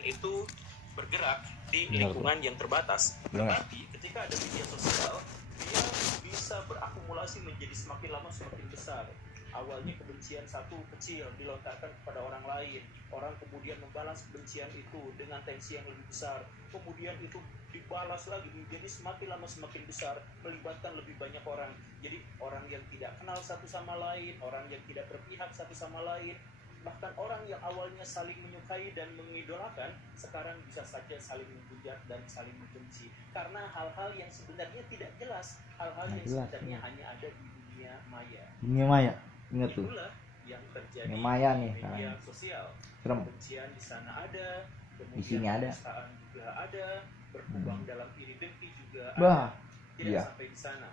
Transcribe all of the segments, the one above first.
konten itu bergerak di lingkungan yang terbatas. Tapi ketika ada media sosial, dia bisa berakumulasi menjadi semakin lama semakin besar. Awalnya kebencian satu kecil dilontarkan kepada orang lain, orang kemudian membalas kebencian itu dengan tensi yang lebih besar, kemudian itu dibalas lagi menjadi semakin lama semakin besar, melibatkan lebih banyak orang. Jadi orang yang tidak kenal satu sama lain, orang yang tidak berpihak satu sama lain, bahkan orang yang awalnya saling menyukai dan mengidolakan, sekarang bisa saja saling menghujat dan saling membenci karena hal-hal yang sebenarnya tidak jelas, hal-hal yang sebenarnya hanya ada di dunia maya. Dunia maya, ingat tuh. Itulah yang terjadi dunia maya nih, di media sosial. Kebencian di sana ada, di sini ada, penistaan juga ada, berkembang dalam iri dengki juga ada. Tidak sampai di sana.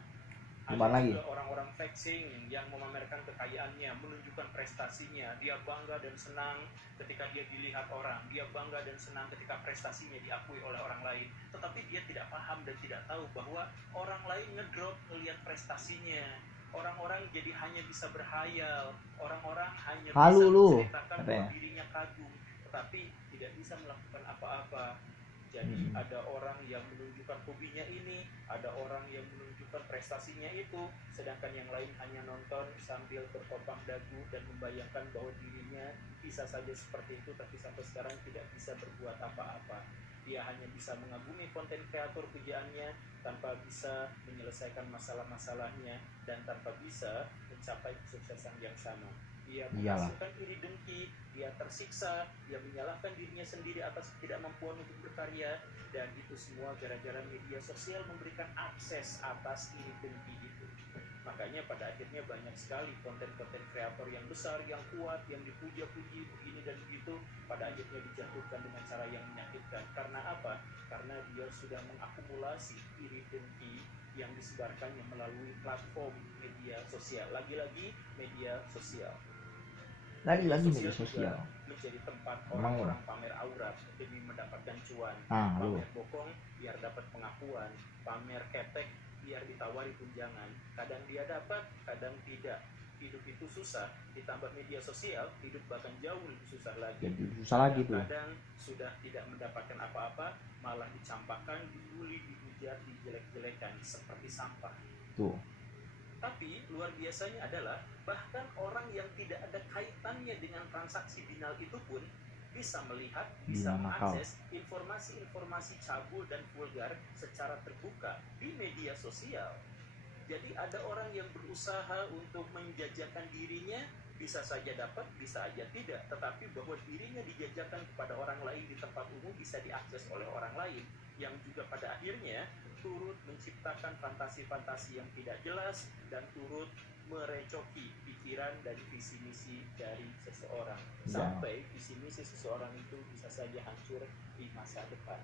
Ada lagi juga orang-orang flexing yang memamerkan kekayaannya, menunjukkan prestasinya. Dia bangga dan senang ketika dia dilihat orang. Dia bangga dan senang ketika prestasinya diakui oleh orang lain. Tetapi dia tidak paham dan tidak tahu bahwa orang lain ngedrop ngelihat prestasinya. Orang-orang jadi hanya bisa berhayal. Orang-orang hanya bisa menceritakan bahwa dirinya kagum, tetapi tidak bisa melakukan apa-apa. Jadi ada orang yang menunjukkan hobinya ini, ada orang yang menunjukkan prestasinya itu, sedangkan yang lain hanya nonton sambil bertopang dagu dan membayangkan bahwa dirinya bisa saja seperti itu, tapi sampai sekarang tidak bisa berbuat apa-apa. Dia hanya bisa mengagumi konten kreator pujaannya tanpa bisa menyelesaikan masalah-masalahnya dan tanpa bisa mencapai kesuksesan yang sama. Dia menghasilkan iri dengki, dia tersiksa, dia menyalahkan dirinya sendiri atas ketidakmampuan untuk berkarya, dan itu semua gara-gara media sosial memberikan akses atas iri dengki itu. Makanya pada akhirnya banyak sekali konten-konten kreator yang besar, yang kuat, yang dipuja-puji begini dan begitu, pada akhirnya dijatuhkan dengan cara yang menyakitkan. Karena apa? Karena dia sudah mengakumulasi iri dengki yang disebarkannya melalui platform media sosial. Lagi-lagi media sosial. Lagi-lagi media sosial menjadi tempat orang-orang pamer aurat demi mendapatkan cuan, pamer bokong biar dapat pengakuan, pamer ketek biar ditawari tunjangan. Kadang dia dapat, kadang tidak. Hidup itu susah, ditambah media sosial, hidup bahkan jauh lebih susah lagi. Kadang sudah tidak mendapatkan apa-apa, malah dicampakkan, dibully, dihujat, dijelek-jelekan seperti sampah. Tuh. Tapi luar biasanya adalah bahkan orang yang tidak ada kaitannya dengan transaksi binal itu pun bisa melihat, bisa mengakses informasi-informasi cabul dan vulgar secara terbuka di media sosial. Jadi ada orang yang berusaha untuk menjajakan dirinya, bisa saja dapat, bisa saja tidak. Tetapi bahwa dirinya dijajakan kepada orang lain di tempat umum bisa diakses oleh orang lain, yang juga pada akhirnya turut menciptakan fantasi-fantasi yang tidak jelas dan turut merecoki pikiran dan visi misi dari seseorang, sampai visi misi seseorang itu bisa saja hancur di masa depan.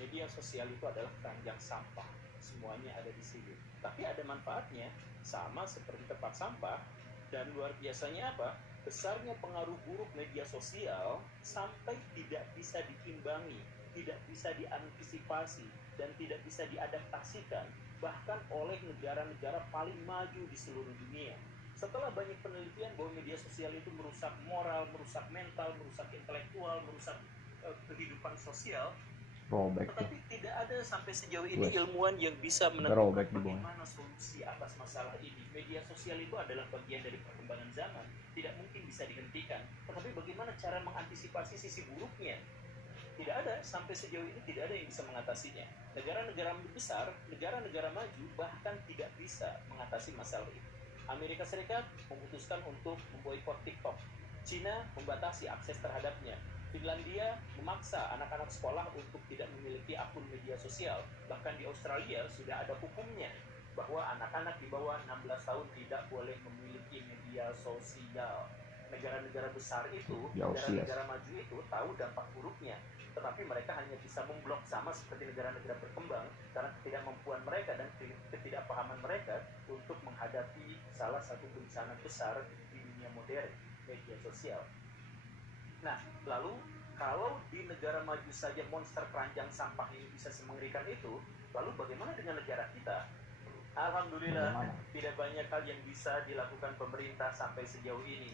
Media sosial itu adalah keranjang sampah, semuanya ada di sini. Tapi ada manfaatnya, sama seperti tempat sampah. Dan luar biasanya apa? Besarnya pengaruh buruk media sosial sampai tidak bisa diimbangi, tidak bisa diantisipasi, dan tidak bisa diadaptasikan bahkan oleh negara-negara paling maju di seluruh dunia. Setelah banyak penelitian bahwa media sosial itu merusak moral, merusak mental, merusak intelektual, merusak kehidupan sosial, tetapi tidak ada sampai sejauh ini ilmuwan yang bisa menentukan bagaimana solusi atas masalah ini. Media sosial itu adalah bagian dari perkembangan zaman, tidak mungkin bisa dihentikan. Tetapi bagaimana cara mengantisipasi sisi buruknya? Tidak ada, sampai sejauh ini tidak ada yang bisa mengatasinya. Negara-negara besar, negara-negara maju bahkan tidak bisa mengatasi masalah ini. Amerika Serikat memutuskan untuk memboikot TikTok. Cina membatasi akses terhadapnya. Finlandia memaksa anak-anak sekolah untuk tidak memiliki akun media sosial. Bahkan di Australia sudah ada hukumnya bahwa anak-anak di bawah 16 tahun tidak boleh memiliki media sosial. Negara-negara besar itu, negara-negara maju itu tahu dampak buruknya, tetapi mereka hanya bisa memblok, sama seperti negara-negara berkembang, karena ketidakmampuan mereka dan ketidakpahaman mereka untuk menghadapi salah satu bencana besar di dunia modern, media sosial. Nah, lalu kalau di negara maju saja monster keranjang sampah ini bisa semengerikan itu, lalu bagaimana dengan negara kita? Alhamdulillah, tidak banyak hal yang bisa dilakukan pemerintah sampai sejauh ini.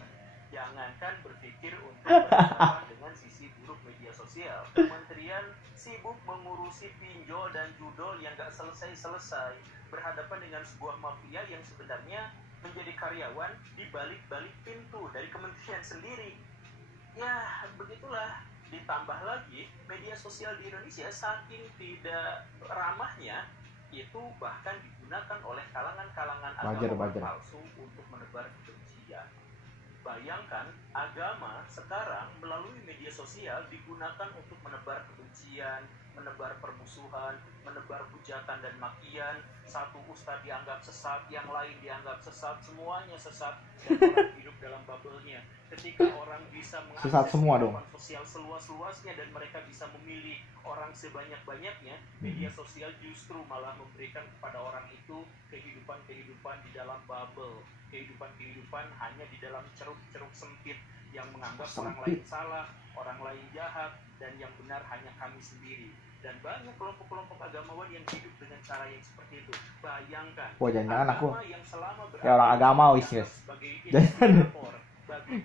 Jangankan berpikir untuk berhadapan dengan sisi buruk media sosial. Kementerian sibuk mengurusi pinjol dan judol yang gak selesai-selesai. Berhadapan dengan sebuah mafia yang sebenarnya menjadi karyawan di balik-balik pintu dari kementerian sendiri. Ya, begitulah. Ditambah lagi, media sosial di Indonesia saking tidak ramahnya, itu bahkan digunakan oleh kalangan-kalangan agama palsu untuk menebar kebencian. Bayangkan, agama sekarang melalui media sosial digunakan untuk menebar kebencian, menebar permusuhan, menebar hujatan dan makian. Satu ustadz dianggap sesat, yang lain dianggap sesat, semuanya sesat, dan orang hidup dalam bubble-nya. Ketika orang bisa mengakses kehidupan sosial seluas-luasnya dan mereka bisa memilih orang sebanyak-banyaknya, media sosial justru malah memberikan kepada orang itu kehidupan-kehidupan di dalam bubble, kehidupan-kehidupan hanya di dalam ceruk-ceruk sempit yang menganggap orang lain salah, orang lain jahat, dan yang benar hanya kami sendiri. Dan banyak kelompok-kelompok agamawan yang hidup dengan cara yang seperti itu. Bayangkan, agama yang selama berada orang agama sebagai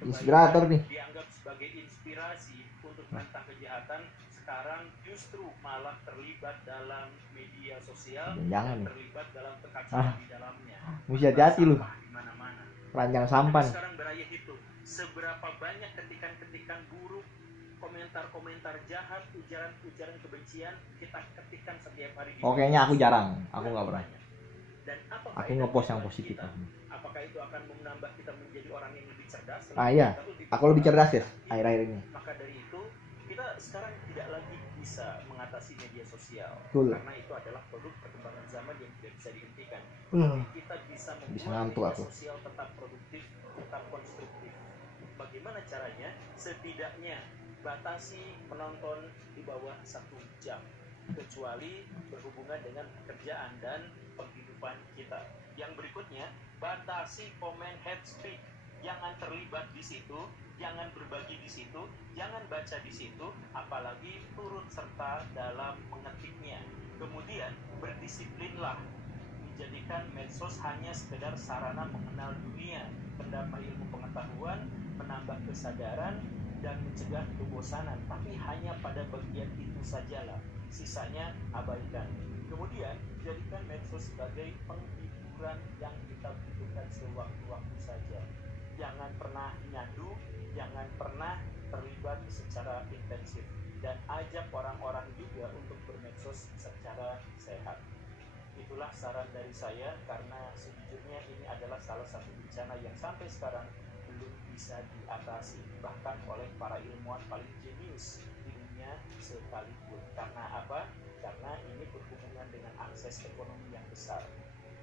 inspirator nih, dianggap sebagai inspirasi untuk menentang kejahatan, sekarang justru malah terlibat dalam media sosial dan terlibat dalam kekacauan di dalamnya. Mesti hati-hati lu. Ranjang sampah. Sekarang beraya hitung seberapa banyak ketikan-ketikan buruk, komentar-komentar jahat, ujaran-ujaran kebencian kita ketikkan setiap hari. Kayaknya aku jarang, aku nggak pernah. Dan aku ngepost yang positif. Apakah itu akan menambah kita menjadi orang yang lebih cerdas? Iya, aku lebih cerdas ya akhir-akhir ini. Maka dari itu kita sekarang tidak lagi bisa mengatasi media sosial. Betul. Karena itu adalah produk perkembangan zaman yang tidak bisa dihentikan. Kita bisa membuat media sosial tetap produktif, tetap konstruktif. Bagaimana caranya? Setidaknya batasi menonton di bawah 1 jam, kecuali berhubungan dengan pekerjaan dan penghidupan kita. Yang berikutnya, batasi komen hate speech. Jangan terlibat di situ, jangan berbagi di situ, jangan baca di situ, apalagi turut serta dalam mengetiknya. Kemudian berdisiplinlah, menjadikan medsos hanya sekedar sarana mengenal dunia, mendapat ilmu pengetahuan, menambah kesadaran, dan mencegah kebosanan, tapi hanya pada bagian itu sajalah, sisanya abaikan. Kemudian jadikan medsos sebagai penghiburan yang kita butuhkan sewaktu-waktu saja. Jangan pernah nyandu, jangan pernah terlibat secara intensif, dan ajak orang-orang juga untuk bermedsos secara sehat. Itulah saran dari saya, karena sejujurnya ini adalah salah satu bencana yang sampai sekarang belum bisa diatasi, bahkan oleh para ilmuwan paling jenius di dunia sekalipun. Karena apa? Karena ini berhubungan dengan akses ekonomi yang besar.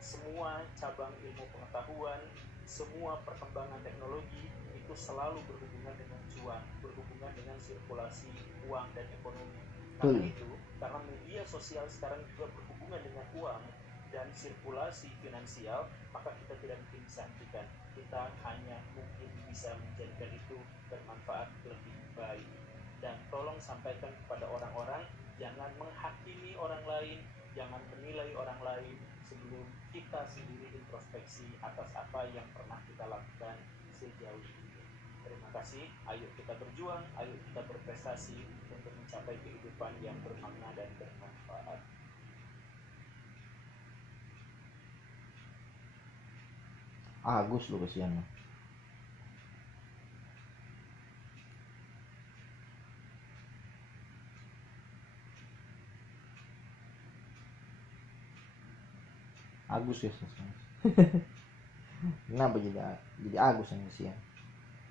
Semua cabang ilmu pengetahuan, semua perkembangan teknologi itu selalu berhubungan dengan cuan, berhubungan dengan sirkulasi uang dan ekonomi. Karena itu, karena media sosial sekarang juga berhubungan dengan uang dan sirkulasi finansial, maka kita tidak mungkin bisa hentikan. Kita hanya mungkin bisa menjadikan itu bermanfaat lebih baik. Dan tolong sampaikan kepada orang-orang, jangan menghakimi orang lain, jangan menilai orang lain sebelum kita sendiri introspeksi atas apa yang pernah kita lakukan sejauh ini. Terima kasih, ayo kita berjuang, ayo kita berprestasi untuk mencapai kehidupan yang bermakna dan bermanfaat. Agus lu kesian. Agus ya. Kenapa jadi Agus yang kesian?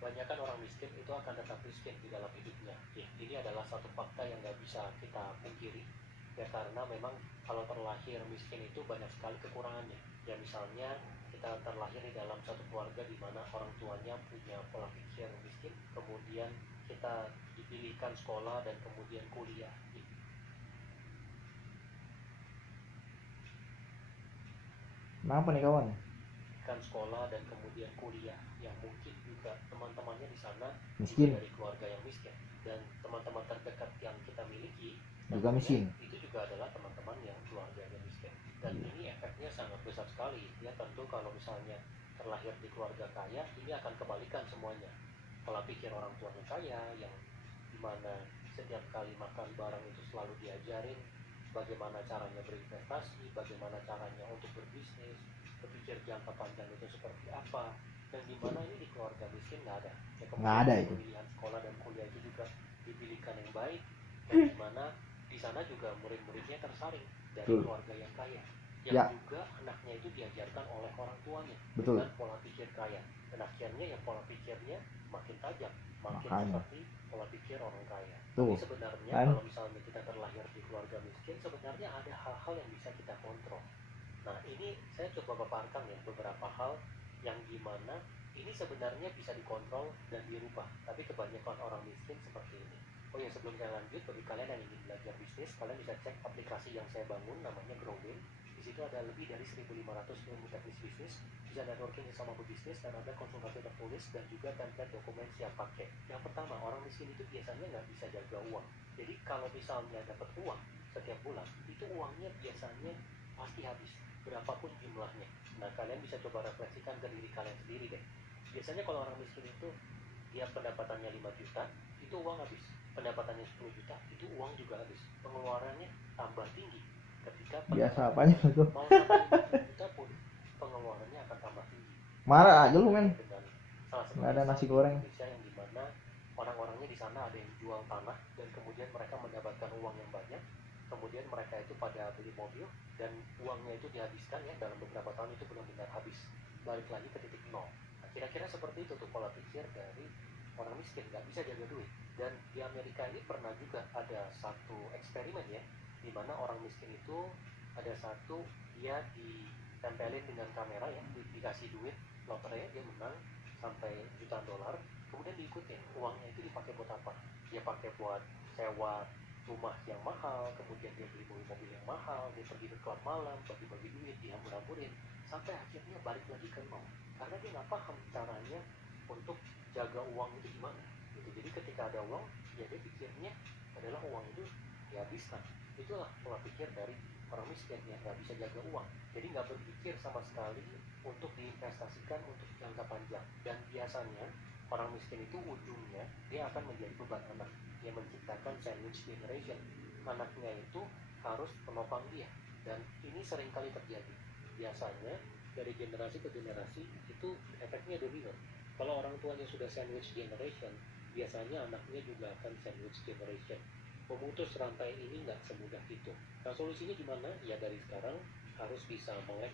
Kebanyakan orang miskin itu akan tetap miskin di dalam hidupnya. Ya, ini adalah satu fakta yang nggak bisa kita pungkiri. Ya, karena memang kalau terlahir miskin itu banyak sekali kekurangannya. Ya, misalnya kita terlahir di dalam satu keluarga di mana orang tuanya punya pola pikir miskin, kemudian kita dipilihkan sekolah dan kemudian kuliah. Kenapa nih kawan? Kan sekolah dan kemudian kuliah, yang mungkin juga teman-temannya di sana miskin, dari keluarga yang miskin, dan teman-teman terdekat yang kita miliki juga miskin. Itu juga adalah teman-teman yang keluarganya miskin, dan ini efeknya sangat besar sekali. Ya tentu kalau misalnya terlahir di keluarga kaya, ini akan kebalikan semuanya. pola pikir orang tuanya kaya, yang dimana setiap kali makan barang itu selalu diajarin bagaimana caranya berinvestasi, bagaimana caranya untuk berbisnis, berpikir jangka panjang itu seperti apa, dan dimana ini di keluarga miskin nggak ada. Ya, Nggak ada itu. pilihan sekolah dan kuliah itu juga dipilihkan yang baik, dan dimana di sana juga murid-muridnya tersaring dari Betul. keluarga yang kaya, yang Ya. juga anaknya itu diajarkan oleh orang tuanya Betul. dengan pola pikir kaya, dan akhirnya ya pola pikirnya makin tajam, makin Makanya. seperti pola pikir orang kaya. Tuh. Jadi sebenarnya Kan? kalau misalnya kita terlahir di keluarga miskin, sebenarnya ada hal-hal yang bisa kita kontrol. Nah, ini saya coba paparkan ya beberapa hal yang gimana ini sebenarnya bisa dikontrol dan dirubah, tapi kebanyakan orang miskin seperti ini. Oh ya, sebelum saya lanjut, bagi kalian yang ingin belajar bisnis, kalian bisa cek aplikasi yang saya bangun, namanya Growin. Di situ ada lebih dari 1.500 ilmu teknis bisnis, bisa networking sama pebisnis, dan ada konsultasi tertulis dan juga template dokumen siap pakai. Yang pertama, orang miskin itu biasanya nggak bisa jaga uang. Jadi kalau misalnya dapat uang setiap bulan, itu uangnya biasanya pasti habis, berapapun jumlahnya. Nah, kalian bisa coba refleksikan ke diri kalian sendiri deh. Biasanya kalau orang miskin itu, dia pendapatannya 5 juta, itu uang habis. Pendapatannya 10 juta, itu uang juga habis. Pengeluarannya tambah tinggi. Ketika Biasa apanya itu? mau sampai 50 juta pun, pengeluarannya akan tambah tinggi. Marah aja lu men. Dengan salah satu Nggak ada desa nasi di goreng. Indonesia yang dimana orang-orangnya di sana ada yang jual tanah, dan kemudian mereka mendapatkan uang yang banyak. Kemudian mereka itu pada beli mobil, dan uangnya itu dihabiskan ya dalam beberapa tahun, itu benar-benar habis, balik lagi ke titik nol. Nah, kira-kira seperti itu tuh pola pikir dari orang miskin, nggak bisa jaga duit. Dan di Amerika ini pernah juga ada satu eksperimen ya, di mana orang miskin itu ada satu, dia ditempelin dengan kamera ya, dikasih duit lotre, dia menang sampai jutaan dolar, kemudian diikutin uangnya itu dipakai buat apa. Dia pakai buat sewa rumah yang mahal, kemudian dia beli mobil yang mahal, dia pergi ke klub malam, bagi-bagi duit, dihambur-hamburin, sampai akhirnya balik lagi ke nol, karena dia nggak paham caranya untuk jaga uang itu gimana gitu. Jadi ketika ada uang, ya dia pikirnya adalah uang itu dihabiskan. Itulah pola pikir dari orang miskin yang nggak bisa jaga uang, jadi nggak berpikir sama sekali untuk diinvestasikan untuk jangka panjang. Dan biasanya orang miskin itu ujungnya dia akan menjadi beban anak, dia menciptakan sandwich generation. Anaknya itu harus menopang dia, dan ini sering kali terjadi. Biasanya dari generasi ke generasi itu efeknya domino. Kalau orang tuanya sudah sandwich generation, biasanya anaknya juga akan sandwich generation. Memutus rantai ini nggak semudah itu. Nah, solusinya gimana? Ya dari sekarang harus bisa melek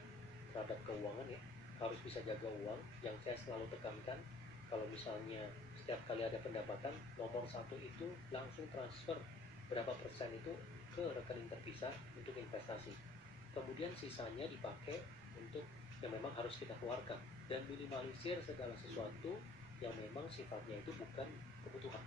terhadap keuangan ya, harus bisa jaga uang. Yang saya selalu tekankan, kalau misalnya setiap kali ada pendapatan, nomor satu itu langsung transfer berapa persen itu ke rekening terpisah untuk investasi. Kemudian sisanya dipakai untuk yang memang harus kita keluarkan, dan minimalisir segala sesuatu yang memang sifatnya itu bukan kebutuhan.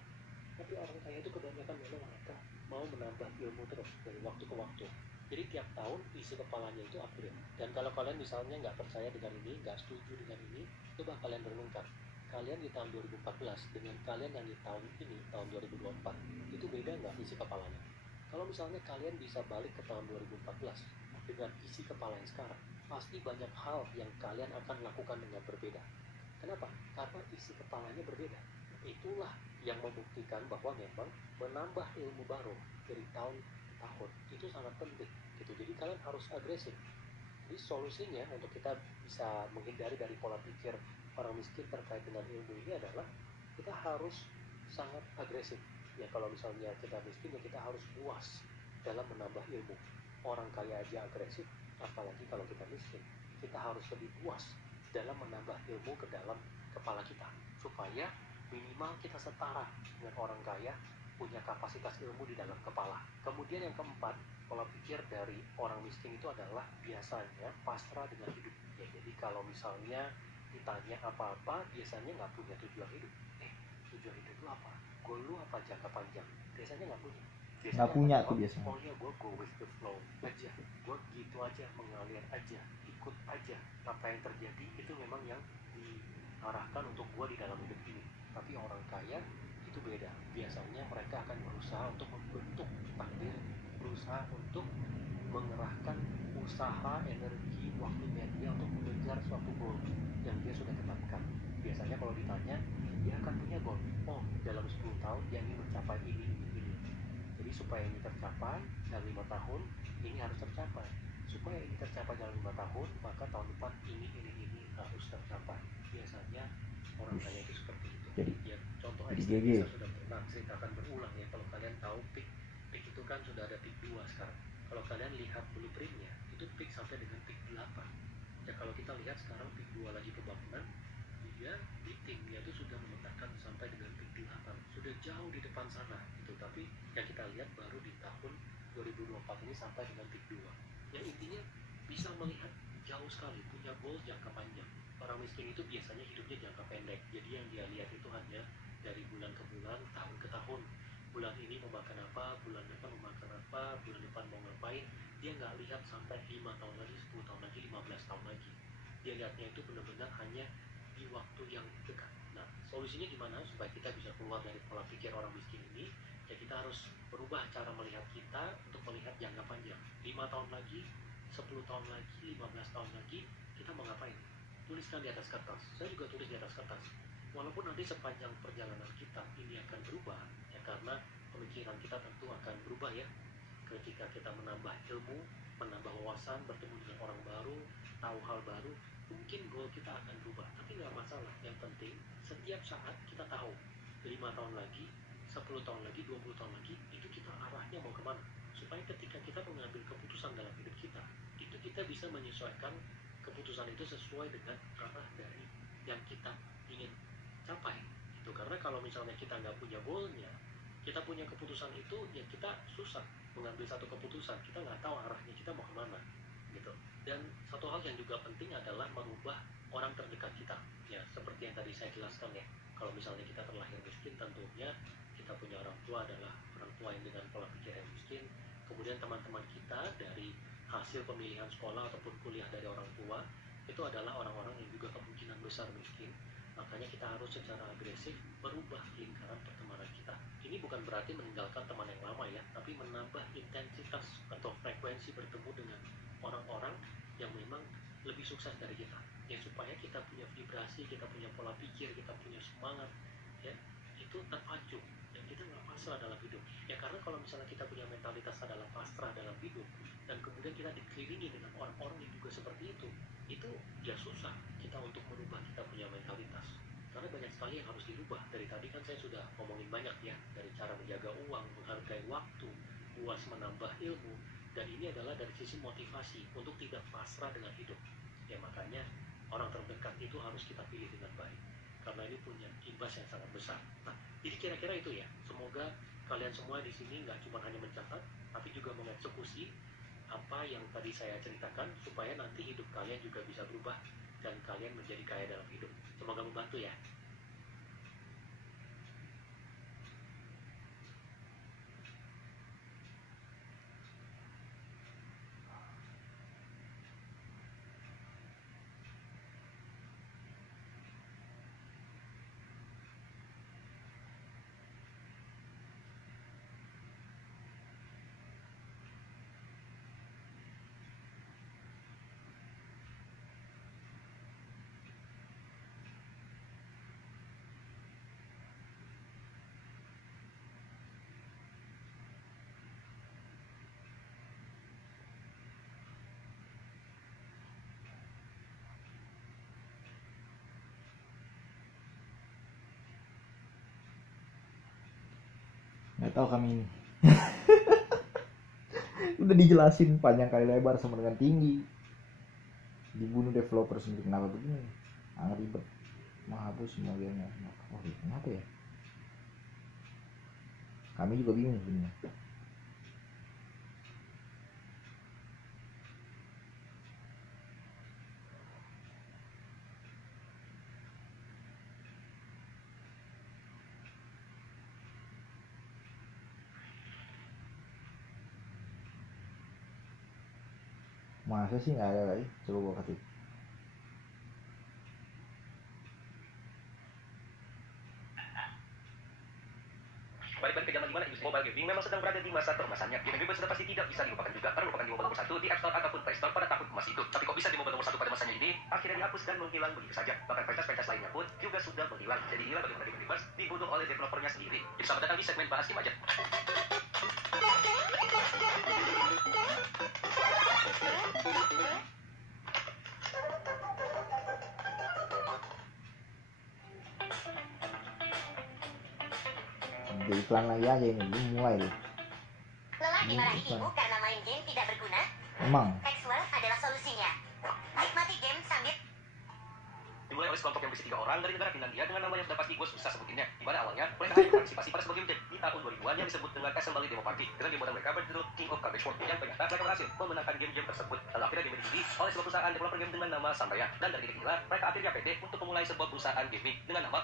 Tapi orang kaya itu kebanyakan memang mereka mau menambah ilmu terus dari waktu ke waktu. Jadi tiap tahun isi kepalanya itu upgrade. Dan kalau kalian misalnya nggak percaya dengan ini, nggak setuju dengan ini, coba kalian renungkan. Kalian di tahun 2014 dengan kalian yang di tahun ini, tahun 2024, itu beda nggak isi kepalanya? Kalau misalnya kalian bisa balik ke tahun 2014 dengan isi kepala yang sekarang, pasti banyak hal yang kalian akan lakukan dengan berbeda. Kenapa? Karena isi kepalanya berbeda. Itulah yang membuktikan bahwa memang menambah ilmu baru dari tahun ke tahun itu sangat penting gitu. Jadi kalian harus agresif. Jadi solusinya untuk kita bisa menghindari dari pola pikir orang miskin terkait dengan ilmu ini adalah kita harus sangat agresif. Ya kalau misalnya kita miskin, ya kita harus puas dalam menambah ilmu. Orang kaya aja agresif, apalagi kalau kita miskin. Kita harus lebih puas dalam menambah ilmu ke dalam kepala kita, supaya minimal kita setara dengan orang kaya, punya kapasitas ilmu di dalam kepala. Kemudian yang keempat, pola pikir dari orang miskin itu adalah biasanya pasrah dengan hidup. Ya, jadi kalau misalnya ditanya apa-apa, biasanya nggak punya tujuan hidup. Tujuan hidup lu apa? Goal lu apa jangka panjang? Biasanya nggak punya. Nggak punya tuh biasanya. Oh ya, gue go with the flow aja, gue gitu aja, mengalir aja, ikut aja. Apa yang terjadi itu memang yang diarahkan untuk gue di dalam hidup ini. Tapi orang kaya itu beda. Biasanya mereka akan berusaha untuk membentuk takdir, berusaha untuk mengerahkan usaha, energi, waktunya dia untuk mengejar suatu goal yang dia sudah tetapkan. biasanya kalau ditanya dia akan punya goal, oh dalam 10 tahun dia ingin mencapai ini. Jadi supaya ini tercapai dalam 5 tahun ini harus tercapai, supaya ini tercapai dalam 5 tahun maka tahun depan ini harus tercapai. Biasanya orang kaya itu seperti itu. Jadi ya, contoh jadi ekstrim GG. saya sudah pernah ceritakan berulang ya. Kalau kalian tahu peak itu kan sudah ada peak 2 sekarang. Kalau kalian lihat blueprintnya itu peak sampai dengan peak 8. Ya kalau kita lihat sekarang peak 2 lagi pembangunan, dia di timnya itu sudah memetakan sampai dengan peak 8, sudah jauh di depan sana gitu. Tapi yang kita lihat baru di tahun 2024 ini sampai dengan peak 2. Ya intinya bisa melihat jauh sekali, punya goal jangka panjang. Orang miskin itu biasanya hidupnya jangka pendek, jadi yang dia lihat itu hanya dari bulan ke bulan, tahun ke tahun. Bulan ini mau makan apa, bulan depan mau makan apa, bulan depan mau ngapain. Dia nggak lihat sampai 5 tahun lagi, 10 tahun lagi, 15 tahun lagi. Dia lihatnya itu benar-benar hanya di waktu yang dekat. Nah, solusinya gimana supaya kita bisa keluar dari pola pikir orang miskin ini? Ya kita harus berubah cara melihat kita untuk melihat jangka panjang. 5 tahun lagi, 10 tahun lagi, 15 tahun lagi, kita mau ngapain? Tuliskan di atas kertas. Saya juga tulis di atas kertas. Walaupun nanti sepanjang perjalanan kita ini akan berubah, ya karena pemikiran kita tentu akan berubah ya. Ketika kita menambah ilmu, menambah wawasan, bertemu dengan orang baru, tahu hal baru, mungkin goal kita akan berubah. Tapi nggak masalah. Yang penting setiap saat kita tahu 5 tahun lagi, 10 tahun lagi, 20 tahun lagi, itu kita arahnya mau kemana. Supaya ketika kita mengambil keputusan dalam hidup kita, itu kita bisa menyesuaikan keputusan itu sesuai dengan arah dari yang kita ingin capai. Itu karena kalau misalnya kita nggak punya goalnya, kita punya keputusan itu, ya kita susah mengambil satu keputusan. Kita nggak tahu arahnya kita mau kemana, gitu. Dan satu hal yang juga penting adalah merubah orang terdekat kita. Ya seperti yang tadi saya jelaskan ya. Kalau misalnya kita terlahir miskin, tentunya kita punya orang tua adalah orang tua yang dengan pola pikir yang miskin. Kemudian teman-teman kita dari hasil pemilihan sekolah ataupun kuliah dari orang tua itu adalah orang-orang yang juga kemungkinan besar miskin. Makanya kita harus secara agresif merubah lingkaran pertemanan kita. Ini bukan berarti meninggalkan teman yang lama ya, tapi menambah intensitas atau frekuensi bertemu dengan orang-orang yang memang lebih sukses dari kita. Ya supaya kita punya vibrasi, kita punya pola pikir, kita punya semangat, ya itu terpacu dan kita nggak pasrah dalam hidup. Ya karena kalau misalnya kita punya mentalitas adalah pasrah dalam hidup dan kemudian kita dikelilingi dengan orang-orang yang juga seperti itu ya susah kita untuk merubah kita punya mentalitas. Karena banyak sekali yang harus dirubah. Dari tadi kan saya sudah ngomongin banyak ya, dari cara menjaga uang, menghargai waktu, puas menambah ilmu, dan ini adalah dari sisi motivasi untuk tidak pasrah dengan hidup. Ya makanya orang terdekat itu harus kita pilih dengan baik, karena ini punya imbas yang sangat besar. Nah, jadi kira-kira itu ya. Semoga kalian semua di sini nggak cuma hanya mencatat, tapi juga mengeksekusi apa yang tadi saya ceritakan supaya nanti hidup kalian juga bisa berubah dan kalian menjadi kaya dalam hidup. Semoga membantu ya. Nggak tahu kami ini. Udah dijelasin panjang kali lebar sama dengan tinggi. Dibunuh developer sendiri, kenapa begini? Sangat ribet, menghapus semua gamenya. Oh kenapa ya? Kami juga bingung sebenarnya. Masa sih nggak ada lagi? Coba gua ketik. Balik ke zaman gimana industri mobile gaming memang sedang berada di masa keemasannya. Game Angry Birds sudah pasti tidak bisa dilupakan juga karena merupakan game mobile nomor 1 di App Store ataupun Play Store pada tahun emas itu. Tapi kok bisa game mobile nomor 1 pada masanya ini akhirnya dihapus dan menghilang begitu saja. Bahkan franchise-franchise lainnya pun juga sudah menghilang. Jadi inilah bagaimana Game Angry Birds dibunuh oleh developernya sendiri. Jadi selamat datang di segmen bahas game aja. Jadi iklan lagi aja ini, belum mulai deh. Lelah dimarahi ibu karena main game tidak berguna? Emang Hexwell adalah solusinya. Nikmati game sambil Dimulai oleh sekelompok yang berisi 3 orang dari negara Finlandia dengan nama yang sudah pasti gue susah sebutinnya. Di mana awalnya mereka hanya berpartisipasi pada sebuah game di tahun 2000-an yang disebut dengan Assembly Demo Party. Dengan game modern mereka berjudul King of Garbage World yang ternyata mereka berhasil memenangkan game-game tersebut. Lalu akhirnya game dimiliki oleh sebuah perusahaan developer game dengan nama Sanbaya. Dan dari titik inilah mereka akhirnya pede untuk memulai sebuah perusahaan gaming dengan nama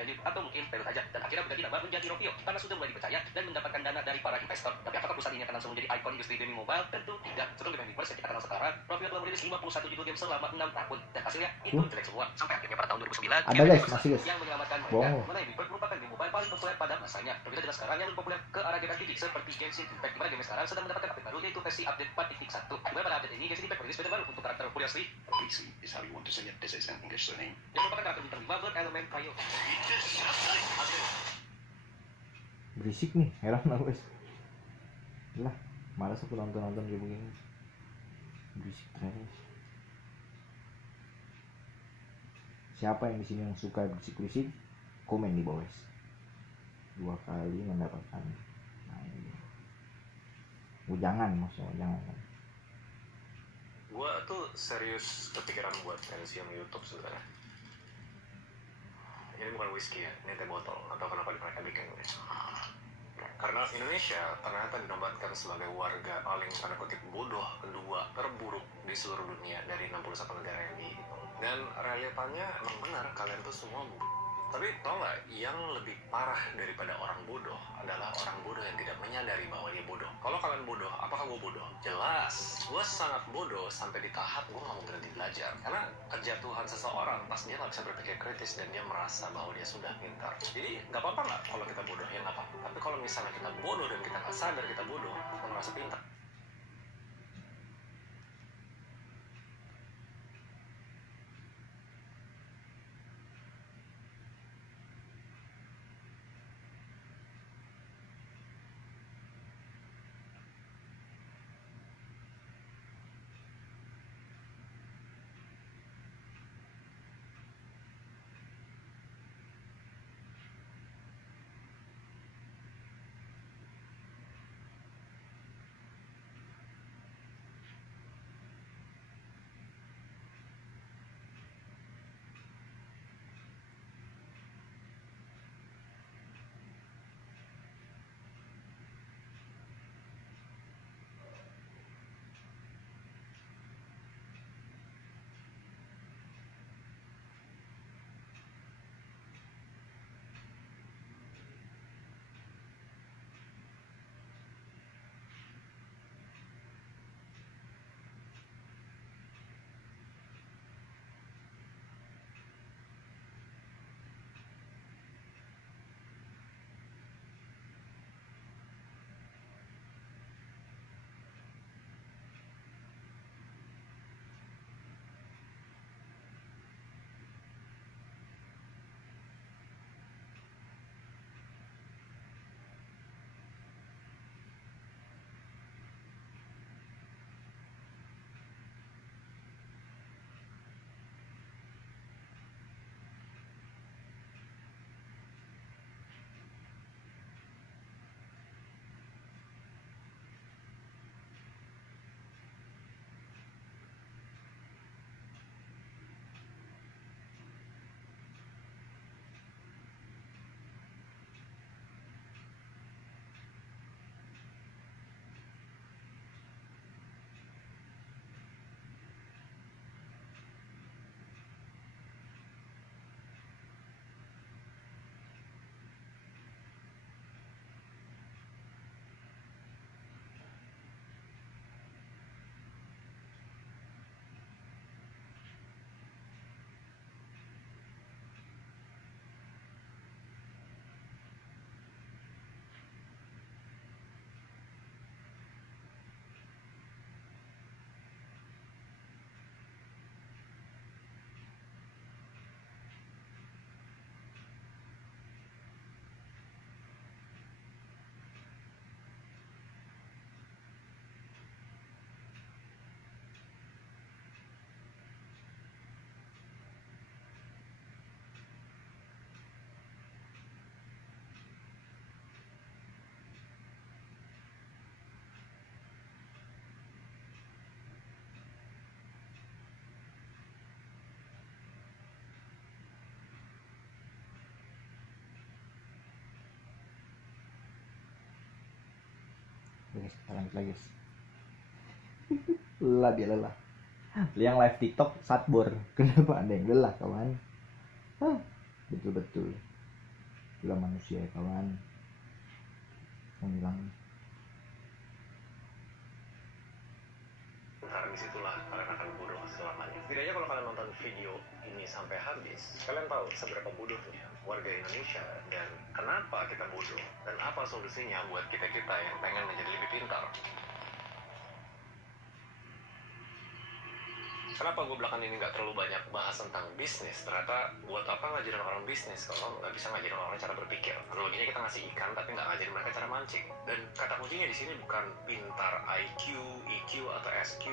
Elif atau mungkin Pelot saja. Dan akhirnya berganti nama menjadi Rovio karena sudah mulai dipercaya dan mendapatkan dana dari para investor. Tapi apakah perusahaan ini akan langsung menjadi ikon industri gaming mobile? Tentu tidak. Sebelum Game Angry Birds yang kita kenal sekarang, Rovio telah merilis 51 judul game selama 6 tahun dan hasilnya itu jelek semua. Sampai akhirnya pada tahun 2009 ada guys, masih guys. yang menyelamatkan mereka. Wow. Mana Angry Birds merupakan game mobile paling populer pada masanya. Berbeda dengan sekarang yang lebih populer ke arah game RPG seperti Genshin Impact. Di mana game sekarang sedang mendapatkan update baru yaitu versi update 4.1. Di mana pada update ini Genshin Impact merilis beta baru untuk karakter Furiously Greasy is how you want to say it. This is an English surname. yang merupakan karakter bintang 5 Blood Element Kaio. Berisik nih, heran aku guys. Lah, malas aku nonton kayak begini. Berisik guys. Siapa yang di sini yang suka berisik-berisik? Komen di bawah guys. 2 kali mendapatkan. Nah ini. Jangan maksudnya jangan. Gua tuh serius kepikiran buat pensiun YouTube sebenarnya. Ini bukan whisky ya, ini teh botol. Atau kenapa mereka bikin ini? Karena Indonesia ternyata dinobatkan sebagai warga paling tanda kutip bodoh kedua terburuk di seluruh dunia dari 61 negara yang dihitung. Dan realitanya emang benar kalian tuh semua bodoh. Tapi tau gak, yang lebih parah daripada orang bodoh adalah orang bodoh yang tidak menyadari bahwa dia bodoh. Kalau kalian bodoh, apakah gue bodoh? Jelas, gue sangat bodoh sampai di tahap gue gak mau berhenti belajar. Karena kejatuhan seseorang pas dia gak bisa berpikir kritis dan dia merasa bahwa dia sudah pintar. Jadi gak apa-apa gak kalau kita bodoh? Ya gak apa-apa. Tapi kalau misalnya kita bodoh dan kita gak sadar kita bodoh, kita merasa pintar. Guys, kita lanjut lagi guys. Lelah dia lelah. Yang live TikTok satbor. Kenapa ada yang lelah kawan? Betul-betul. Itulah manusia ya kawan. Menghilang. Karena disitulah kalian akan bodoh selamanya. Setidaknya kalau kalian nonton video ini sampai habis, kalian tahu seberapa bodohnya warga Indonesia dan kenapa kita bodoh dan apa solusinya buat kita-kita yang pengen menjadi lebih pintar. Kenapa gue belakangan ini nggak terlalu banyak bahas tentang bisnis? Ternyata buat apa ngajarin orang bisnis kalau nggak bisa ngajarin orang cara berpikir? Analoginya kita ngasih ikan tapi nggak ngajarin mereka cara mancing. Dan kata kuncinya di sini bukan pintar IQ, EQ atau SQ,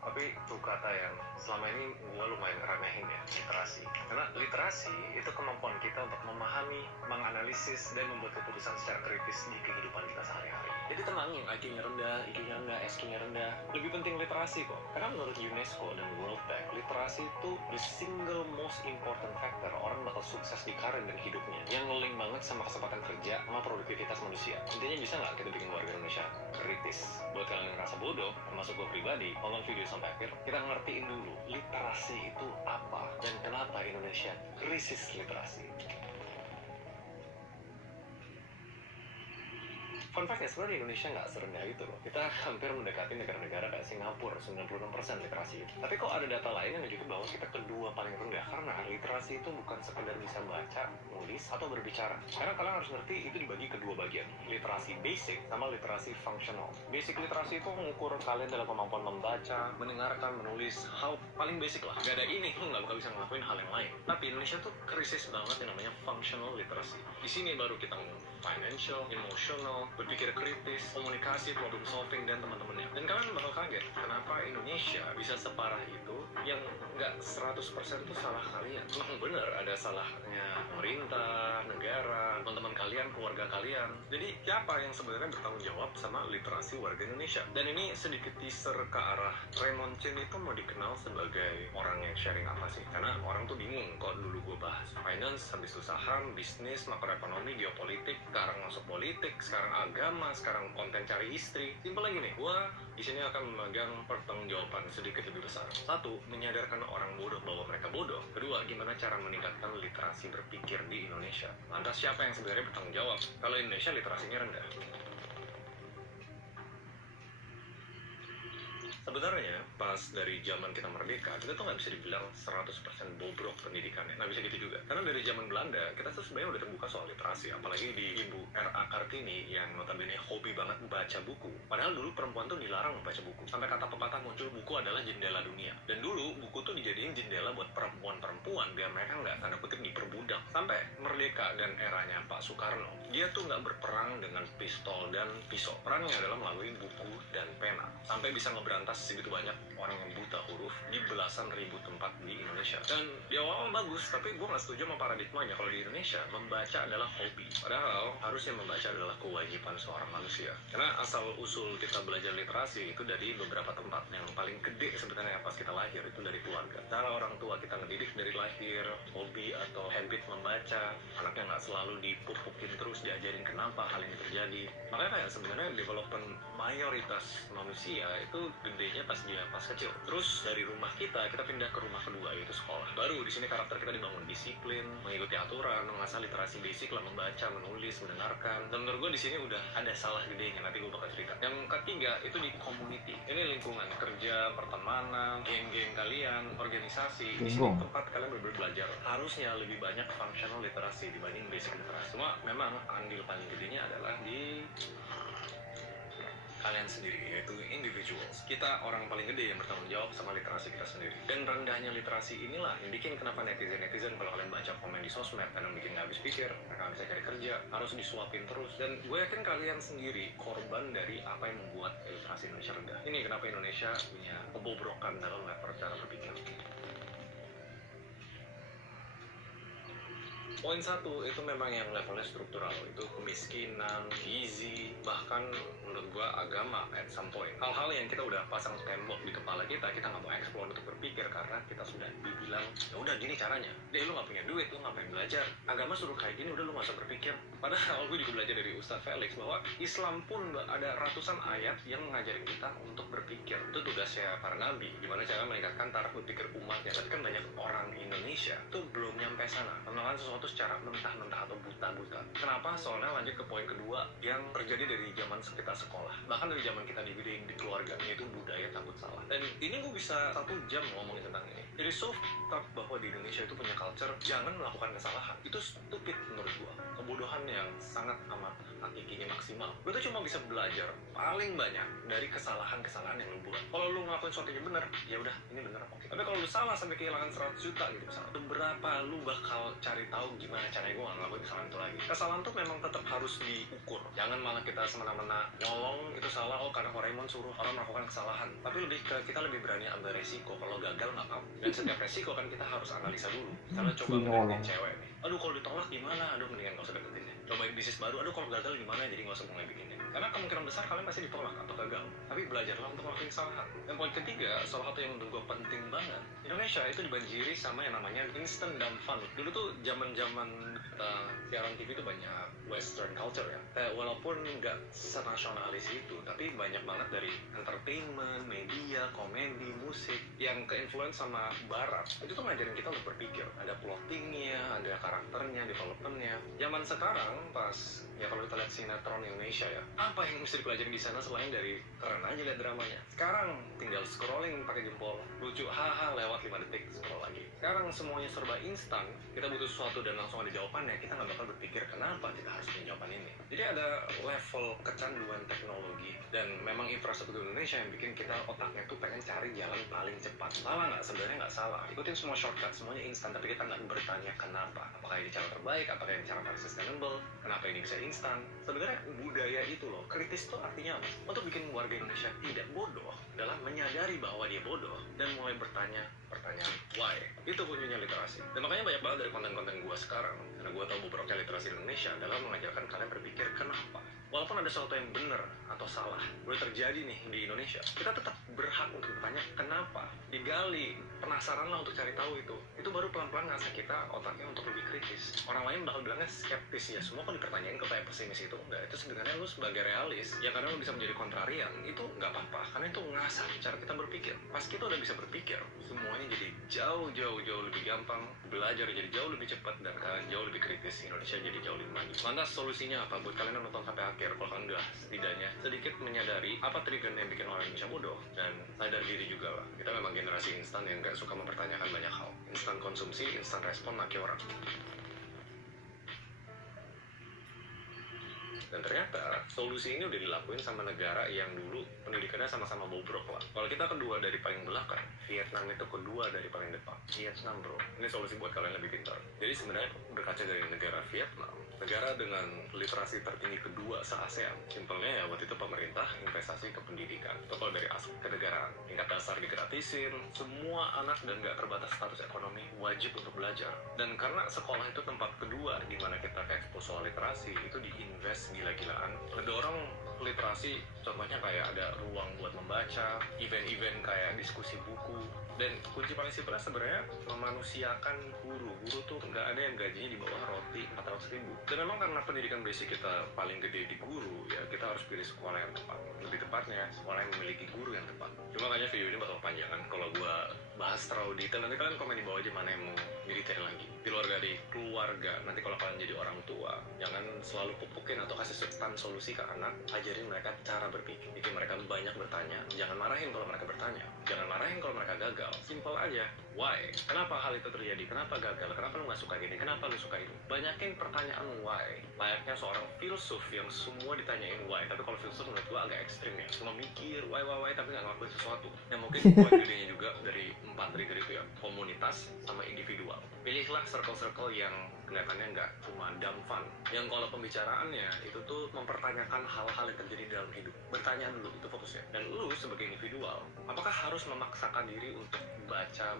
tapi itu kata yang selama ini gue lumayan remehin ya, literasi. Karena literasi itu kemampuan kita untuk memahami, menganalisis, dan membuat keputusan secara kritis di kehidupan kita sehari-hari. Jadi tenang yang IQ-nya rendah, EQ-nya rendah, SQ-nya rendah. Lebih penting literasi kok. Karena menurut UNESCO dan World Bank, literasi itu the single most important factor orang bakal sukses di karir dan hidupnya. Yang nge-link banget sama kesempatan kerja sama produktivitas manusia. Intinya bisa nggak kita bikin warga Indonesia kritis? Buat kalian yang ngerasa bodoh, termasuk gue pribadi, nonton video sampai akhir, kita ngertiin dulu literasi itu apa dan kenapa Indonesia krisis literasi. Fun fact-nya sebenarnya Indonesia nggak serendah itu loh. Kita hampir mendekati negara-negara kayak Singapura, 96% literasi. Tapi kok ada data lain yang menunjukkan bahwa kita kedua paling rendah karena literasi itu bukan sekedar bisa baca, nulis, atau berbicara. Karena kalian harus ngerti itu dibagi kedua bagian, literasi basic sama literasi functional. Basic literasi itu mengukur kalian dalam kemampuan membaca, mendengarkan, menulis, hal paling basic lah. Gak ada ini, lu nggak bakal bisa ngelakuin hal yang lain. Tapi Indonesia tuh krisis banget yang namanya functional literacy. Di sini baru kita ngomong financial, emotional, berpikir kritis, komunikasi, problem solving, dan teman-temannya. Dan kalian bakal kaget kenapa Indonesia bisa separah itu yang nggak 100% itu salah kalian. Memang bener ada salahnya pemerintah, negara, teman-teman kalian, keluarga kalian. Jadi siapa yang sebenarnya bertanggung jawab sama literasi warga Indonesia? Dan ini sedikit teaser ke arah Raymond Chin itu mau dikenal sebagai orang yang sharing apa sih? Karena orang tuh bingung kalau dulu gue bahas finance, habis itu saham, bisnis, makroekonomi, geopolitik, sekarang masuk politik, sekarang agama, sekarang konten cari istri. Simpel lagi nih, gue di sini akan memegang pertanggungjawaban sedikit lebih besar. Satu, menyadarkan orang bodoh bahwa mereka bodoh. Kedua, gimana cara meningkatkan literasi berpikir di Indonesia. Lantas siapa yang sebenarnya bertanggung jawab kalau Indonesia literasinya rendah? Sebenarnya pas dari zaman kita merdeka, kita tuh nggak bisa dibilang 100% bobrok pendidikannya. Nggak bisa gitu juga. Karena dari zaman Belanda, kita tuh sebenarnya udah terbuka soal literasi. Apalagi di Ibu R.A. Kartini yang notabene hobi banget baca buku. Padahal dulu perempuan tuh dilarang membaca buku. Sampai kata pepatah muncul, buku adalah jendela dunia. Dan dulu buku tuh dijadiin jendela buat perempuan-perempuan biar mereka nggak tanda kutip diperbudak. Sampai merdeka dan eranya Pak Soekarno, dia tuh nggak berperang dengan pistol dan pisau. Perangnya adalah melalui buku dan pena. Sampai bisa ngeberantas segitu banyak orang yang buta huruf di belasan ribu tempat di Indonesia. Dan di awal bagus, tapi gue nggak setuju sama paradigmanya kalau di Indonesia membaca adalah hobi. Padahal harusnya membaca adalah kewajiban seorang manusia. Karena asal usul kita belajar literasi itu dari beberapa tempat. Yang paling gede sebenarnya pas kita lahir itu dari keluarga. Cara orang tua kita ngedidik dari lahir, hobi atau habit membaca, anaknya nggak selalu dipupukin terus, diajarin kenapa hal ini terjadi. Makanya kayak sebenarnya development mayoritas manusia itu gedenya pas dia pas kecil. Terus dari rumah kita pindah ke rumah kedua yaitu sekolah. Baru di sini karakter kita dibangun disiplin, mengikuti aturan, mengasah literasi basic lah, membaca, menulis, mendengarkan. Dan menurut gue di sini udah ada salah gedenya, nanti gue bakal cerita. Yang ketiga itu di community. Ini lingkungan kerja, pertemanan, geng-geng kalian, organisasi. Di sini tempat kalian benar-benar belajar. Harusnya lebih banyak functional literasi dibanding basic literasi. Cuma memang andil paling gedenya adalah di kalian sendiri, yaitu individuals. Kita orang paling gede yang bertanggung jawab sama literasi kita sendiri. Dan rendahnya literasi inilah yang bikin kenapa netizen kalau kalian baca komen di sosmed kadang bikin nggak habis pikir, mereka nggak bisa cari kerja, harus disuapin terus. Dan gue yakin kalian sendiri korban dari apa yang membuat literasi Indonesia rendah. Ini kenapa Indonesia punya kebobrokan dalam level cara berpikir. Poin 1 itu memang yang levelnya struktural, itu kemiskinan, gizi, bahkan menurut gua agama at some point. Hal-hal yang kita udah pasang tembok di kepala kita nggak mau explore untuk berpikir karena kita sudah dibilang ya udah gini caranya. Deh lu nggak punya duit, lu ngapain belajar? Agama suruh kayak gini, udah lu nggak usah berpikir. Padahal gue juga belajar dari Ustaz Felix bahwa Islam pun ada ratusan ayat yang mengajarin kita untuk berpikir. Itu tugasnya para nabi, gimana cara meningkatkan taraf berpikir umatnya. Tapi kan banyak orang Indonesia tuh belum nyampe sana, melakukan sesuatu secara mentah-mentah atau buta-buta. Kenapa? Soalnya lanjut ke poin kedua yang terjadi dari zaman kita sekolah, bahkan dari zaman kita dibidik di keluarga, yaitu budaya takut salah. Dan ini gue bisa 1 jam ngomongin tentang ini. Jadi so fucked bahwa di Indonesia itu punya culture jangan melakukan kesalahan. Itu stupid menurut gue, kebodohan yang sangat amat hakikinya maksimal. Gue tuh cuma bisa belajar paling banyak dari kesalahan-kesalahan yang lu buat. Kalau lu ngelakuin sesuatu yang benar, ya udah ini benar, oke. Tapi kalau lu salah sampai kehilangan 100 juta gitu misalnya, itu berapa lu bakal cari tahu gimana caranya gue ngelakuin kesalahan itu lagi. Kesalahan tuh memang tetap harus diukur. Jangan malah kita semena-mena nyolong itu salah, oh karena Horaemon suruh orang melakukan kesalahan. Tapi lebih ke kita lebih berani ambil resiko. Kalau gagal nggak apa. Dan setiap resiko kan kita harus analisa dulu. Misalnya coba deketin cewek nih, aduh kalau ditolak gimana, aduh mendingan gak usah deketin deh. Cobain bisnis baru, aduh kalau gagal gimana, jadi gak usah mulai bikinnya. Karena kemungkinan besar kalian pasti ditolak atau gagal. Tapi belajarlah untuk melakukan kesalahan. Dan poin ketiga, salah satu yang menurut gue penting banget, Indonesia itu dibanjiri sama yang namanya instant dan fun. Dulu tuh zaman-zaman siaran TV itu banyak western culture ya. Walaupun nggak senasionalis itu, tapi banyak banget dari entertainment, media, komedi, musik yang ke-influence sama barat. Itu tuh ngajarin kita untuk berpikir. Ada plottingnya, ada karakternya, developmentnya. Zaman sekarang pas ya kalau kita lihat sinetron Indonesia ya, apa yang mesti dipelajari di sana selain dari keren aja lihat dramanya. Sekarang tinggal scrolling pakai jempol, lucu, haha, lewat 5 detik scroll lagi. Sekarang semuanya serba instan, kita butuh sesuatu dan langsung ada jawabannya. Kita nggak bakal berpikir kenapa kita harus punya jawaban ini. Jadi ada level kecanduan teknologi dan memang infrastruktur Indonesia yang bikin kita otaknya tuh pengen cari jalan paling cepat. Salah nggak? Sebenarnya nggak salah. Ikutin semua shortcut, semuanya instan, tapi kita nggak bertanya kenapa. Apakah ini cara terbaik? Apakah ini cara paling sustainable? Kenapa ini bisa instan? Sebenarnya budaya itu loh, kritis tuh artinya apa? Untuk bikin warga Indonesia tidak bodoh adalah menyadari bahwa dia bodoh dan mulai bertanya pertanyaan why. Itu kuncinya literasi. Dan makanya banyak banget dari konten-konten gue sekarang, karena gue tahu beberapa literasi Indonesia adalah mengajarkan kalian berpikir kenapa. Walaupun ada sesuatu yang benar atau salah boleh terjadi nih di Indonesia, kita tetap berhak untuk bertanya kenapa. Digali, penasaran lah untuk cari tahu itu. Itu baru pelan-pelan ngasih kita otaknya untuk lebih kritis. Orang lain bakal bilangnya skeptis ya, semua kan dipertanyain ke kayak pesimis itu. Enggak, itu sebenarnya lu sebagai realis, ya karena lu bisa menjadi kontrarian, itu nggak apa-apa. Karena itu ngasah cara kita berpikir. Pas kita udah bisa berpikir, semuanya jadi jauh lebih gampang, belajar jadi jauh lebih cepat, dan kalian jauh lebih kritis. Indonesia jadi jauh lebih maju. Lantas solusinya apa buat kalian yang nonton sampai akhir? Kalau kalian udah setidaknya sedikit menyadari apa trigger yang bikin orang Indonesia bodoh, dan sadar diri juga lah, kita memang generasi instan yang gak suka mempertanyakan banyak hal. Instan konsumsi, instan respon, maki orang. Dan ternyata solusi ini udah dilakuin sama negara yang dulu pendidikannya sama-sama bobrok lah. Kalau kita kedua dari paling belakang, Vietnam itu kedua dari paling depan. Vietnam bro, ini solusi buat kalian lebih pintar. Jadi sebenarnya berkaca dari negara Vietnam, negara dengan literasi tertinggi kedua se-ASEAN. Simpelnya ya waktu itu pemerintah investasi ke pendidikan. Itu kalau dari aspek kenegaraan, tingkat dasar digratisin, semua anak dan gak terbatas status ekonomi wajib untuk belajar. Dan karena sekolah itu tempat kedua di mana kita ekspos soal literasi, itu diinvest gila-gilaan, ngedorong literasi. Contohnya kayak ada ruang buat membaca, event-event kayak diskusi buku, dan kunci paling simpelnya sebenarnya memanusiakan guru. Guru tuh nggak ada yang gajinya di bawah roti 400.000. Dan memang karena pendidikan basic kita paling gede di guru, ya kita harus pilih sekolah yang tepat. Lebih tepatnya sekolah yang memiliki guru yang tepat. Cuma kayaknya video ini bakal panjangan kalau gua bahas terlalu detail. Nanti kalian komen di bawah aja mana yang mau detail lagi. Di luar dari keluarga, nanti kalau kalian jadi orang tua, jangan selalu pupukin atau kasih substan solusi ke anak. Ajarin mereka cara berpikir, bikin mereka banyak bertanya. Jangan marahin kalau mereka bertanya, jangan marahin kalau mereka gagal. Simple aja, why? Kenapa hal itu terjadi? Kenapa gagal? Kenapa lu gak suka gini? Kenapa lu suka itu? Banyakin pertanyaan why. Layaknya seorang filsuf yang semua ditanyain why. Tapi kalau filsuf menurut gua agak ekstrim ya, cuma mikir why tapi gak ngelakuin sesuatu. Dan mungkin poin gedenya juga dari 4 trigger itu ya, komunitas sama individual. Pilihlah circle-circle yang kelihatannya nggak cuma dumb fun, yang kalau pembicaraannya itu tuh mempertanyakan hal-hal yang terjadi dalam hidup. Bertanya dulu, itu fokus fokusnya. Dan lu sebagai individual, apakah harus memaksakan diri untuk baca?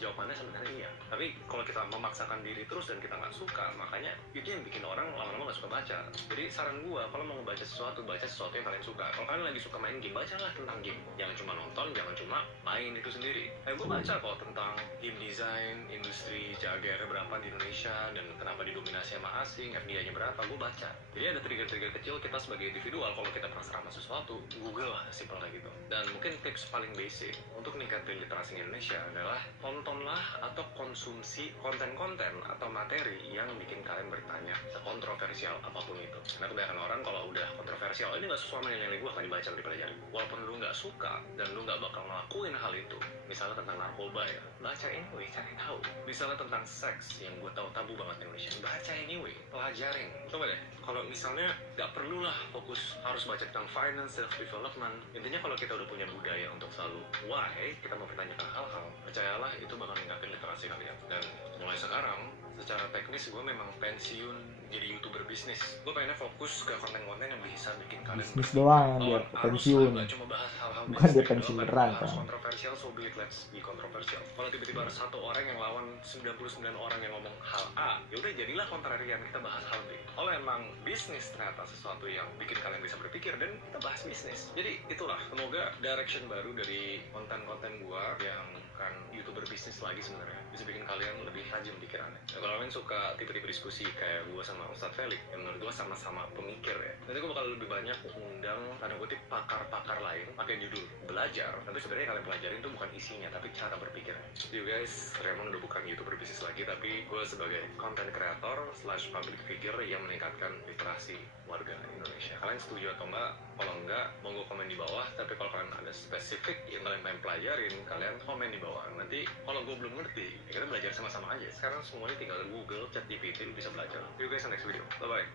Jawabannya sebenarnya iya. Tapi kalau kita memaksakan diri terus dan kita nggak suka, makanya itu yang bikin orang lama-lama nggak suka baca. Jadi saran gua, kalau mau baca sesuatu yang kalian suka. Kalau kalian lagi suka main game, bacalah tentang game. Jangan cuma nonton, jangan cuma main itu sendiri. Gua baca kok tentang game design, industri jagar berapa di Indonesia dan kenapa didominasi sama asing, FDI-nya berapa, gue baca. Jadi ada trigger-trigger kecil kita sebagai individual kalau kita penasaran sama sesuatu, Google lah, simple kayak gitu. Dan mungkin tips paling basic untuk meningkatkan literasi Indonesia adalah tontonlah atau konsumsi konten-konten atau materi yang bikin kalian bertanya, sekontroversial apapun itu. Karena kebanyakan orang kalau udah kontroversial, ini nggak sesuai dengan yang gue akan dibaca, dipelajari. Walaupun lu nggak suka dan lu nggak bakal ngelakuin hal itu, misalnya tentang narkoba ya, baca anyway, cari tahu. Misalnya tentang seks yang gue tahu tabu banget di Indonesia, baca anyway, pelajarin. Coba deh, kalau misalnya nggak perlulah fokus harus baca tentang finance, self development. Intinya kalau kita udah punya budaya untuk selalu why kita mempertanyakan hal-hal, percayalah itu bakal meningkatkan literasi kalian. Dan mulai sekarang, secara teknis gue memang pensiun jadi YouTuber bisnis. Gue pengennya fokus ke konten-konten yang bisa bikin kalian bisnis doang biar pensiun, cuma bahas hal-hal bukan dia pensiun beneran kan. Kontroversial, so be it, let's be kontroversial. Kalau tiba-tiba ada satu orang yang lawan 99 orang yang ngomong hal A, yaudah jadilah kontrarian, kita bahas hal B. Kalau emang bisnis ternyata sesuatu yang bikin kalian bisa berpikir, dan kita bahas bisnis. Jadi itulah, semoga direction baru dari konten-konten gue yang bukan YouTuber bisnis lagi sebenarnya bisa bikin kalian lebih tajam pikirannya. Nah, kalau kalian suka tipe-tipe diskusi kayak gue sama Ustadz Felix, yang menurut gue sama-sama pemikir ya, nanti gue bakal lebih banyak mengundang tanda kutip pakar-pakar lain pakai judul belajar. Tapi sebenarnya kalian pelajarin itu bukan isinya, tapi cara berpikirnya. You guys, Raymond udah bukan YouTuber bisnis lagi, tapi gue sebagai content creator / public figure yang meningkatkan literasi warga Indonesia. Kalian setuju atau enggak? Kalau enggak, monggo komen di bawah. Tapi kalau kalian ada spesifik yang kalian pengen pelajarin, kalian komen di bawah. Nanti kalau gue belum ngerti, ya kita belajar sama-sama aja. Sekarang semuanya tinggal Google, ChatGPT, lu bisa belajar. See you guys in next video. Bye-bye.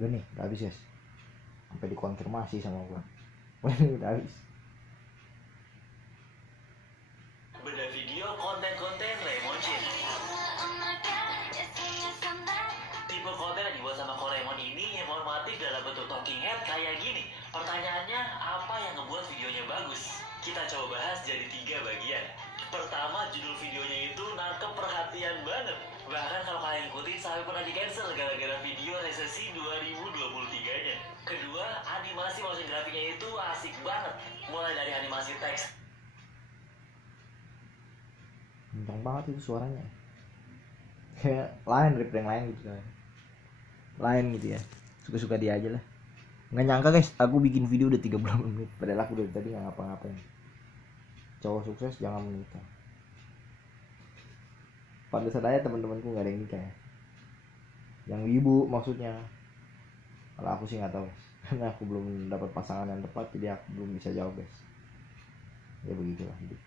Udah nih, udah habis guys. Sampai dikonfirmasi sama gua. Udah habis. Beda video konten-konten Raymond Chin. Tipe konten yang dibuat sama Raymond ini informatif dalam bentuk talking head kayak gini. Pertanyaannya, apa yang ngebuat videonya bagus? Kita coba bahas jadi 3 bagian. Pertama, judul videonya itu nangkep perhatian banget. Bahkan kalau kalian ikutin sampai pernah di-cancel gara-gara video resesi 2023-nya. Kedua, animasi motion grafiknya itu asik banget. Mulai dari animasi teks. Kencang banget itu suaranya. Kayak lain, replaying lain gitu kan. Lain gitu ya. Suka-suka dia aja lah. Nggak nyangka guys, aku bikin video udah 30 menit. Padahal aku dari tadi nggak ngapa-ngapain. Cowok sukses jangan menikah. Pantesan aja teman-temanku nggak ada yang nikah ya. Yang ibu maksudnya. Kalau aku sih nggak tahu guys. Karena aku belum dapat pasangan yang tepat, jadi aku belum bisa jawab guys. Ya begitulah hidup.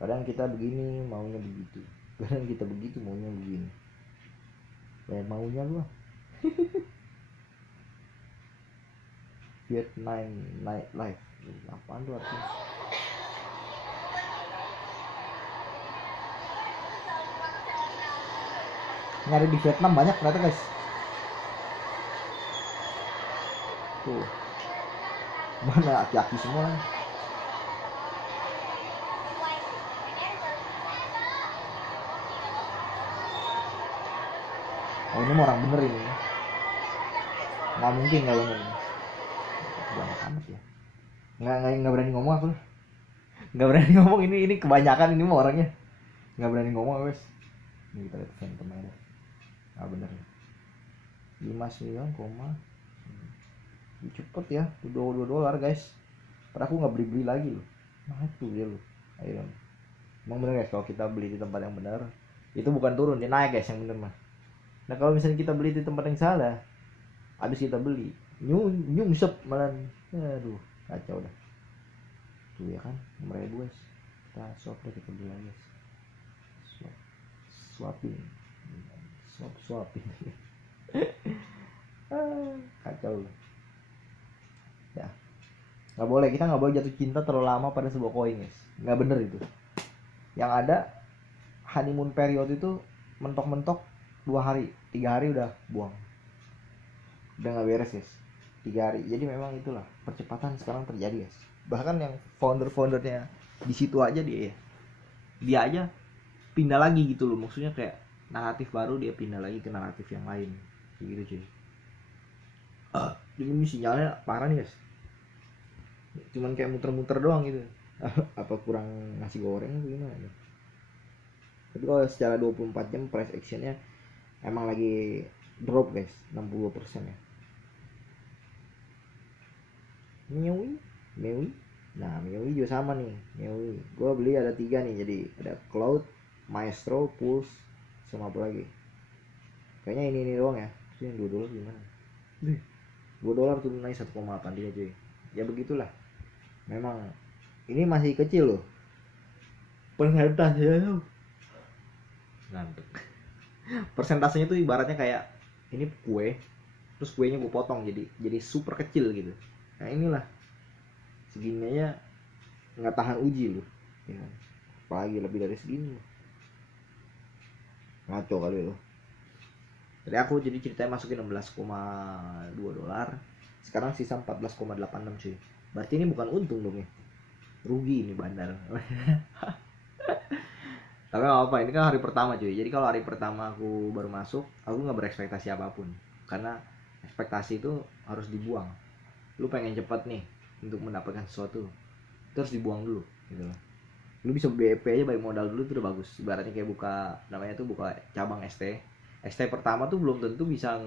Kadang kita begini maunya begitu. Kadang kita begitu maunya begini. Kayak maunya lu. Vietnam Night Life. Apaan tuh artinya? Nyari di Vietnam banyak ternyata guys. Tuh. Mana aki-aki semua kan? Oh ini orang bener ini. Nggak mungkin nggak bener ini. Banyak amat ya. Nggak berani ngomong aku. Nggak berani ngomong ini kebanyakan ini mah orangnya. Nggak berani ngomong guys. Ini kita lihat Phantom aja. Nggak bener. 59, cepet ya. $2 guys. Padahal aku nggak beli lagi loh. Nah itu dia loh. Ayo. Emang bener guys kalau kita beli di tempat yang benar itu bukan turun, dia naik guys yang bener mah. Nah kalau misalnya kita beli di tempat yang salah, habis kita beli nyungsep malah, aduh kacau dah. Tuh ya kan, nomor 2 guys. Kita swap deh, kita beli lagi guys. Swapin. Kacau loh. Ya, kita nggak boleh jatuh cinta terlalu lama pada sebuah koin guys. Nggak bener itu. Yang ada honeymoon period itu mentok-mentok 2 hari 3 hari udah buang, udah nggak beres guys. 3 hari. Jadi memang itulah percepatan sekarang terjadi guys. Bahkan yang founder-foundernya di situ aja dia aja pindah lagi gitu loh, maksudnya kayak naratif baru dia pindah lagi ke naratif yang lain gitu cuy. Jadi ini sinyalnya parah nih guys, cuman kayak muter-muter doang gitu. Apa kurang nasi goreng atau gimana? Tapi kalau secara 24 jam price actionnya emang lagi drop guys, 60% ya. Mewi. Nah Mewi juga sama nih. Mewi gue beli ada 3 nih, jadi ada Cloud, Maestro, Pulse, sama apa lagi. Kayaknya ini doang ya. Terus yang $2 gimana? $2 turun naik 1,8 dia cuy. Ya begitulah. Memang ini masih kecil loh. Persentasenya tuh ngantuk. Persentasenya tuh ibaratnya kayak ini kue, terus kuenya gue potong jadi super kecil gitu. Nah inilah segini aja nggak tahan uji loh ya. Apalagi lebih dari segini ngaco kali loh. Jadi aku jadi ceritanya masukin $16,2, sekarang sisa 14,86 cuy. Berarti ini bukan untung dong ya, rugi ini bandar. Tapi gak apa, ini kan hari pertama cuy. Jadi kalau hari pertama aku baru masuk, aku nggak berekspektasi apapun, karena ekspektasi itu harus dibuang. Lu pengen cepat nih untuk mendapatkan sesuatu, terus dibuang dulu gitu loh. Lu bisa BEP aja, balik modal dulu tuh udah bagus. Ibaratnya kayak buka, namanya tuh buka cabang ST pertama tuh belum tentu bisa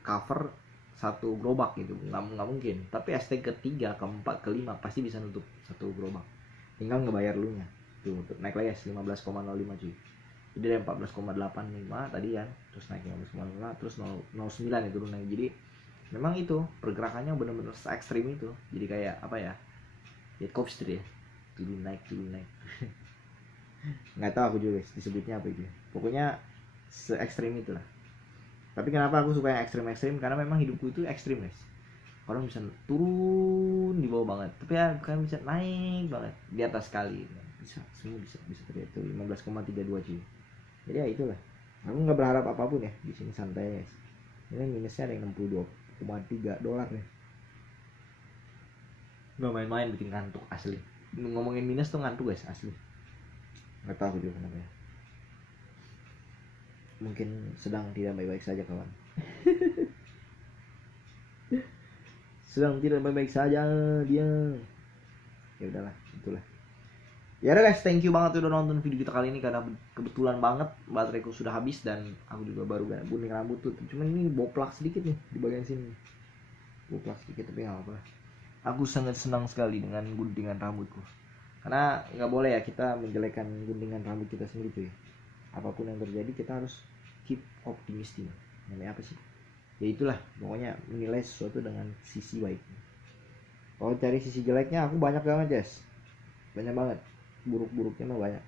cover satu gerobak gitu, nggak mungkin. Tapi ST ketiga, keempat, kelima pasti bisa nutup satu gerobak, tinggal ngebayar lu nya tuh. Naik lagi 15,05 cuy. Jadi dari 14,85 tadi kan, terus naik 15,05, terus 0,09 ya turun lagi. Jadi memang itu pergerakannya bener-bener se-ekstrim itu. Jadi kayak apa ya, jet coaster ya, turun naik nggak tahu aku juga guys disebutnya apa itu, pokoknya se-ekstrim itulah. Tapi kenapa aku suka yang ekstrim-ekstrim, karena memang hidupku itu ekstrim guys. Orang bisa turun di bawah banget, tapi ya kan bisa naik banget di atas sekali, bisa semua bisa terlihat tuh 15,32 cuy. Jadi ya itulah, aku nggak berharap apapun ya di sini, santai guys. Ini minusnya ada yang $62,3 nih. Nggak main-main, bikin ngantuk asli. Ngomongin minus tuh ngantuk guys asli. Nggak tahu juga kenapa ya. Mungkin sedang tidak baik-baik saja kawan. Sedang tidak baik-baik saja dia. Ya udahlah, itulah. Ya udah guys, thank you banget udah nonton video kita kali ini, karena kebetulan banget bateraiku sudah habis dan aku juga baru gunting rambut tuh. Cuman ini boplak sedikit nih di bagian sini. Boplak sedikit tapi nggak apa-apa. Aku sangat senang sekali dengan guntingan rambutku. Karena nggak boleh ya kita menjelekkan guntingan rambut kita sendiri tuh ya. Apapun yang terjadi kita harus keep optimistic. Namanya apa sih? Ya itulah, pokoknya menilai sesuatu dengan sisi baiknya. Kalau cari sisi jeleknya aku banyak banget guys, banyak banget. Buruk-buruknya mah banyak.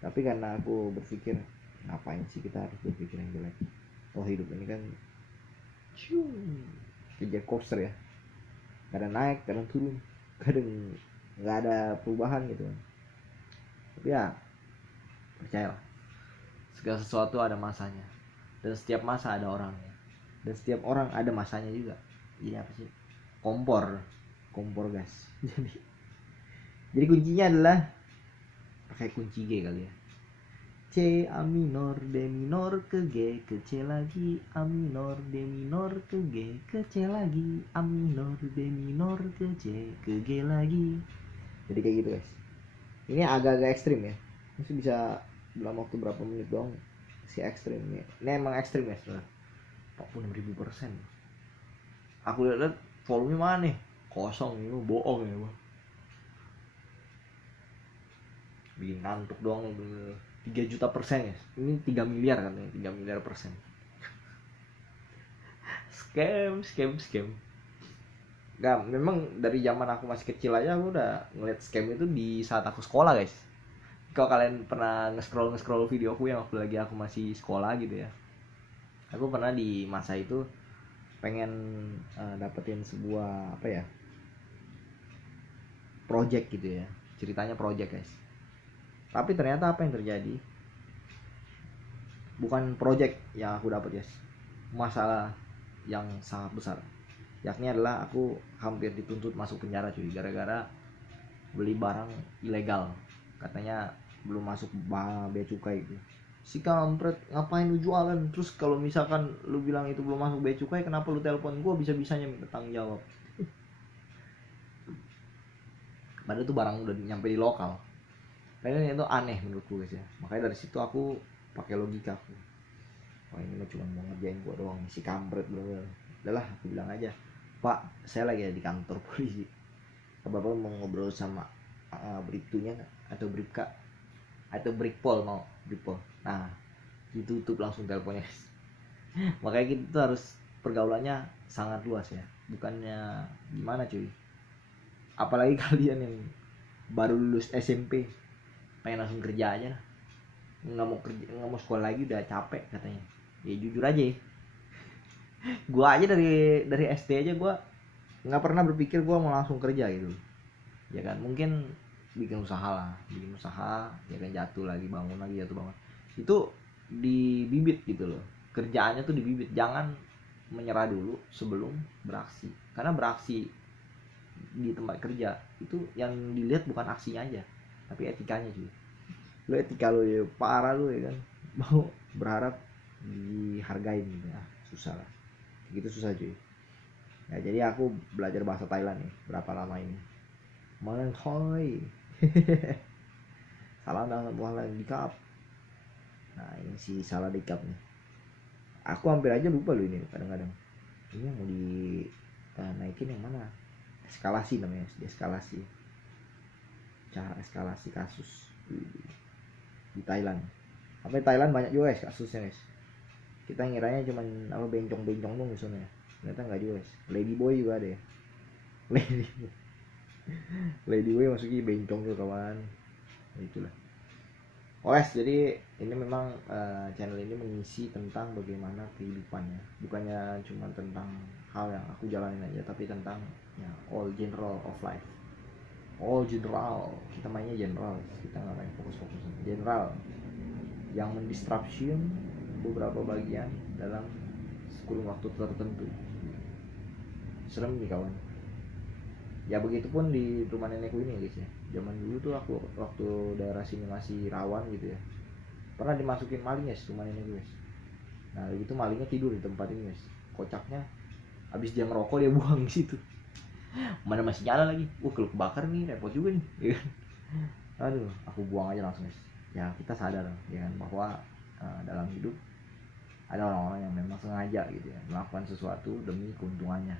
Tapi karena aku berpikir ngapain sih kita harus berpikir yang jelek. Oh hidup ini kan jet coaster ya, kadang naik kadang turun, kadang nggak ada perubahan gitu. Tapi ya percayalah, segala sesuatu ada masanya, dan setiap masa ada orangnya, dan setiap orang ada masanya juga. Jadi apa sih, kompor gas. Jadi kuncinya adalah pakai kunci G kali ya. C A minor D minor ke G ke C lagi, A minor D minor ke G ke C lagi, A minor D minor ke C ke G lagi. Jadi kayak gitu guys. Ini agak-agak ekstrim ya. Masih bisa dalam waktu berapa menit doang si ekstrim ini. Ini emang ekstrim ya sebenarnya. 46.000%. Aku lihat volume mana nih? Kosong ini, bohong ya bang. Bikin ngantuk doang, 3 juta persen ya. Ini 3 miliar katanya, 3 miliar persen. Scam. Gak, memang dari zaman aku masih kecil aja aku udah ngeliat scam itu di saat aku sekolah guys. Kalau kalian pernah nge-scroll video aku yang waktu lagi aku masih sekolah gitu ya, aku pernah di masa itu pengen dapetin sebuah apa ya, project gitu ya, ceritanya project guys. Tapi ternyata apa yang terjadi, bukan project yang aku dapat guys, masalah yang sangat besar, yakni adalah aku hampir dituntut masuk penjara cuy, gara-gara beli barang ilegal, katanya belum masuk bea cukai gitu. Si kampret, ngapain lu jualan? Terus kalau misalkan lu bilang itu belum masuk bea cukai, kenapa lu telepon gua bisa-bisanya minta tanggung jawab? Padahal itu barang udah nyampe di lokal. Kayaknya itu aneh menurutku guys ya. Makanya dari situ aku pakai logika aku. Wah ini mah cuma mau ngerjain gua doang, si kampret bro. Udahlah aku bilang aja, Pak saya lagi di kantor polisi, Bapak mau ngobrol sama Bribtunya atau Bribka atau Brikpol, mau Brikpol. Nah ditutup langsung teleponnya. Makanya kita tuh harus pergaulannya sangat luas ya, bukannya gimana cuy. Apalagi kalian yang baru lulus SMP pengen langsung kerja aja, nggak mau sekolah lagi, udah capek katanya. Ya jujur aja ya, gua aja dari SD aja gua nggak pernah berpikir gua mau langsung kerja gitu ya kan. Mungkin bikin usaha ya kan, jatuh lagi bangun lagi, jatuh bangun, itu dibibit gitu loh. Kerjaannya tuh dibibit, jangan menyerah dulu sebelum beraksi, karena beraksi di tempat kerja itu yang dilihat bukan aksinya aja tapi etikanya juga. Lu etika lu ya parah lu ya kan, mau berharap dihargain gitu ya, susah lah gitu, susah cuy. Nah jadi aku belajar bahasa Thailand nih berapa lama ini, Malang Thai. Salah banget Malang dikap. Nah ini sih salah dikap nih, aku hampir aja lupa loh ini kadang-kadang. Ini yang mau di naikin yang mana, eskalasi namanya, eskalasi, cara eskalasi kasus di Thailand. Sampai Thailand banyak juga guys kasusnya guys. Kita ngiranya cuman apa bencong-bencong dong di sana ya, ternyata nggak juga guys. Ladyboy juga ada ya. Ladyboy maksudnya bencong tuh kawan. Itulah. Jadi ini memang channel ini mengisi tentang bagaimana kehidupannya, bukannya cuma tentang hal yang aku jalanin aja, tapi tentang ya all general of life, all general. Kita mainnya general, kita nggak main fokus-fokus. General yang mendisruption beberapa bagian dalam kurun waktu tertentu. Serem nih kawan. Ya begitupun di rumah nenekku ini guys ya. Zaman dulu tuh aku waktu daerah sini masih rawan gitu ya, pernah dimasukin maling guys rumah nenekku guys. Nah itu malingnya tidur di tempat ini guys. Kocaknya habis dia ngerokok dia buang di situ. Mana masih nyala lagi. Kalau kebakar nih repot juga nih. Aduh, aku buang aja langsung guys. Ya kita sadar ya kan bahwa dalam hidup ada orang-orang yang memang sengaja gitu ya melakukan sesuatu demi keuntungannya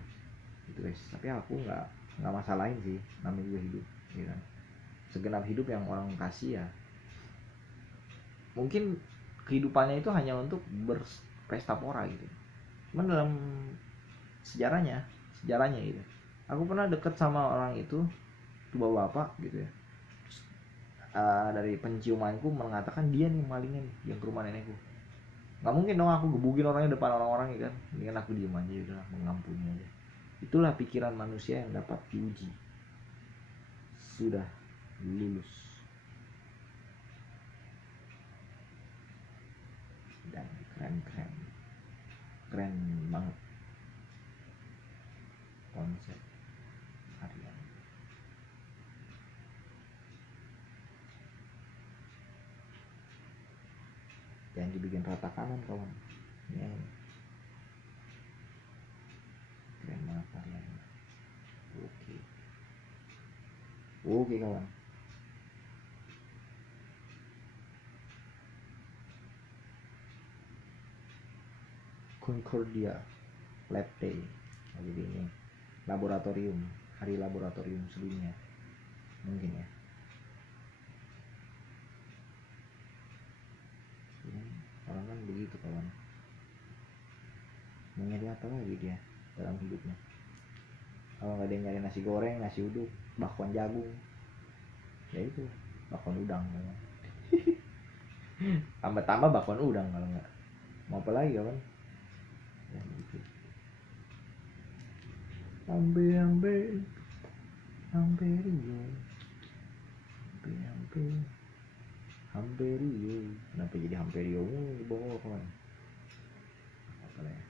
gitu guys. Tapi aku nggak masalahin sih, namanya juga hidup ya kan. Segenap hidup yang orang kasih ya, mungkin kehidupannya itu hanya untuk berpesta pora gitu. Cuman dalam sejarahnya gitu, aku pernah deket sama orang itu bapak gitu ya. Dari penciumanku mengatakan dia nih malingnya nih yang ke rumah nenekku. Nggak mungkin dong aku gebukin orangnya depan orang-orang ya kan. Ini kan aku diem aja udah, mengampuni aja. Itulah pikiran manusia yang dapat diuji. Sudah lulus dan keren banget konsep harian. Jangan dibikin rata kanan kawan. Ini keren banget harian. Oke kawan. Concordia Lab Day. Nah, jadi ini laboratorium, hari laboratorium sedunia mungkin ya. Orang kan begitu kawan, mau nyari apa lagi dia dalam hidupnya. Kalau nggak ada yang nyari nasi goreng, nasi uduk, bakwan jagung, ya itu bakwan udang kawan. Tambah bakwan udang kalau nggak mau apa lagi kawan ya gitu. Ambe rio, ambe. Hamperio. Kenapa jadi Hamperio? Bawa kemana? Apa ya?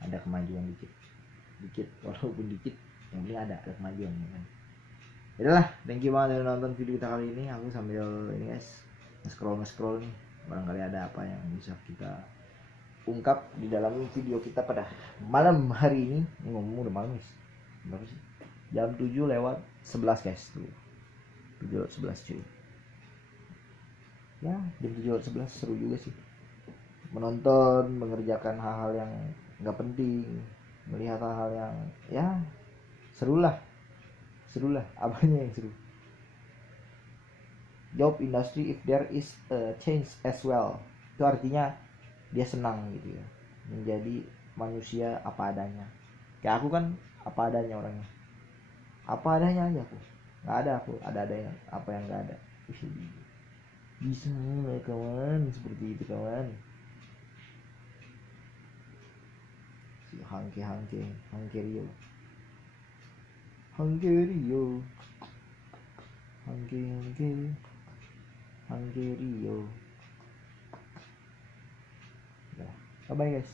Ada kemajuan dikit walaupun dikit, yang penting ada kemajuan ya kan. Yaudah, thank you banget udah nonton video kita kali ini. Aku sambil ini guys nge-scroll nih, barangkali ada apa yang bisa kita ungkap di dalam video kita pada malam hari ini. Ini ngomong udah malam guys, berapa sih? Jam 7:11 guys tuh, 7:11 cuy ya. Jam 7:11 seru juga sih menonton, mengerjakan hal-hal yang nggak penting, melihat hal-hal yang ya seru lah, apanya yang seru. Job industry if there is a change as well, itu artinya dia senang gitu ya, menjadi manusia apa adanya. Kayak aku kan apa adanya orangnya, apa adanya aja aku, nggak ada aku ada yang apa yang nggak ada. Bisa lah kawan, seperti itu kawan. Si Hangkerio Hangkerio. Bye bye guys.